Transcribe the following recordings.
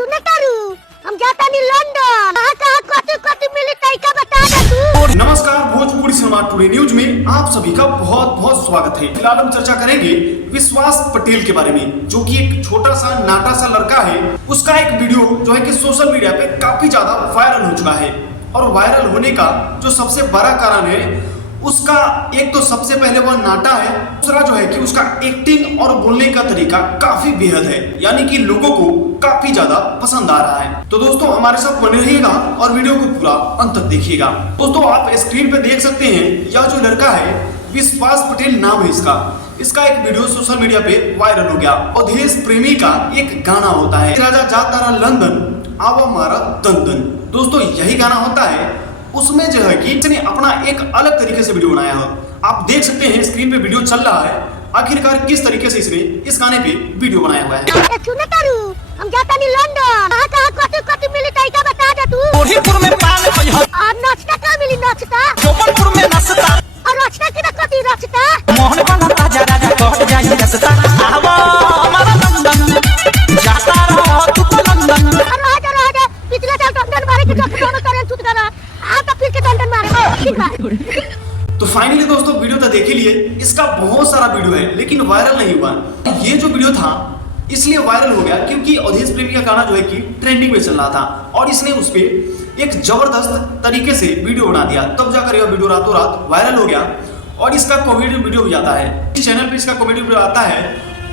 सुन तारू हम जाता नहीं लंदन कहाँ कथी मिली तरीका बता दे तू। नमस्कार, भोजपुरी सिनेमा टुडे न्यूज में आप सभी का बहुत बहुत स्वागत है। फिलहाल हम चर्चा करेंगे विश्वास पटेल के बारे में, जो कि एक छोटा सा नाटा सा लड़का है। उसका एक वीडियो जो है कि सोशल मीडिया पे काफी ज्यादा वायरल हो चुका है। और वायरल होने का जो सबसे बड़ा कारण है उसका, एक तो सबसे पहले वह नाटा है, दूसरा जो है कि उसका एक्टिंग और बोलने का तरीका काफी बेहद है, यानी कि लोगों को काफी ज्यादा पसंद आ रहा है। तो दोस्तों हमारे साथ बने रहिएगा और वीडियो को पूरा अंत तक देखिएगा। दोस्तों आप स्क्रीन पे देख सकते हैं, यह जो लड़का है विश्वास पटेल नाम है इसका एक वीडियो सोशल मीडिया पे वायरल हो गया। अवधेश प्रेमी का एक गाना होता है, राजा जा तारा लंदन आवा मारा दंदन। दोस्तों यही गाना होता है, उसमें जो है कि इसने अपना एक अलग तरीके से वीडियो बनाया है। आप देख सकते हैं स्क्रीन पे वीडियो चल रहा है, आखिरकार किस तरीके से इसने इस गाने पे वीडियो बनाया हुआ है। सुन तारू हम जाता नहीं लंदन कहाँ कथी मिली तरीका बता दे तू। ओढ़ीपुर में पान पहिया और नाश्ता का मिली नाश्ता गोपनपुर में नाश्ता और नाश्ता की कथी नाश्ता मोहन वाला राजा राजा कहत जाई रास्ता आवा हमारा लंदन जाता रहो तू तो लंदन। राजा पिछले साल दंडन मारे के दोनों तरह छूट गया आप तो फिर के दंडन मारे ठीक है। तो फाइनली दोस्तों वीडियो तो देख ही लिए, इसका बहुत सारा वीडियो है लेकिन वायरल नहीं हुआ। ये जो वीडियो था इसलिए वायरल हो गया क्योंकि अवधेश प्रेमी का गाना जो है कि ट्रेंडिंग में चल रहा था और इसने उस पे एक जबरदस्त तरीके से वीडियो बना दिया, तब जाकर यह वीडियो रातों रात वायरल हो गया। और इसका कॉमेडी वीडियो भी आता है, इस चैनल पे इसका कॉमेडी वीडियो आता है।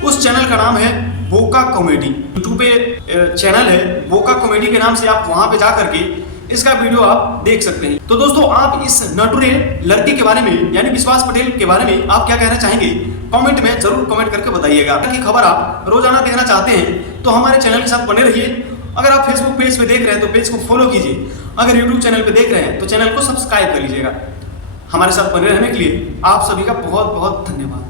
उस चैनल का नाम है बोका कॉमेडी, यूट्यूब पे चैनल है बोका कॉमेडी के नाम से। आप वहां पे जा करके इसका वीडियो आप देख सकते हैं। तो दोस्तों आप इस नटुरे लड़के के बारे में यानी विश्वास पटेल के बारे में आप क्या कहना चाहेंगे, कमेंट में जरूर कमेंट करके बताइएगा। की खबर आप रोजाना देखना चाहते हैं तो हमारे चैनल के साथ बने रहिए। अगर आप फेसबुक पेज पे देख रहे हैं तो पेज को फॉलो कीजिए, अगर यूट्यूब चैनल पे देख रहे हैं तो चैनल को सब्सक्राइब कर लीजिएगा। हमारे साथ बने रहने के लिए आप सभी का बहुत बहुत धन्यवाद।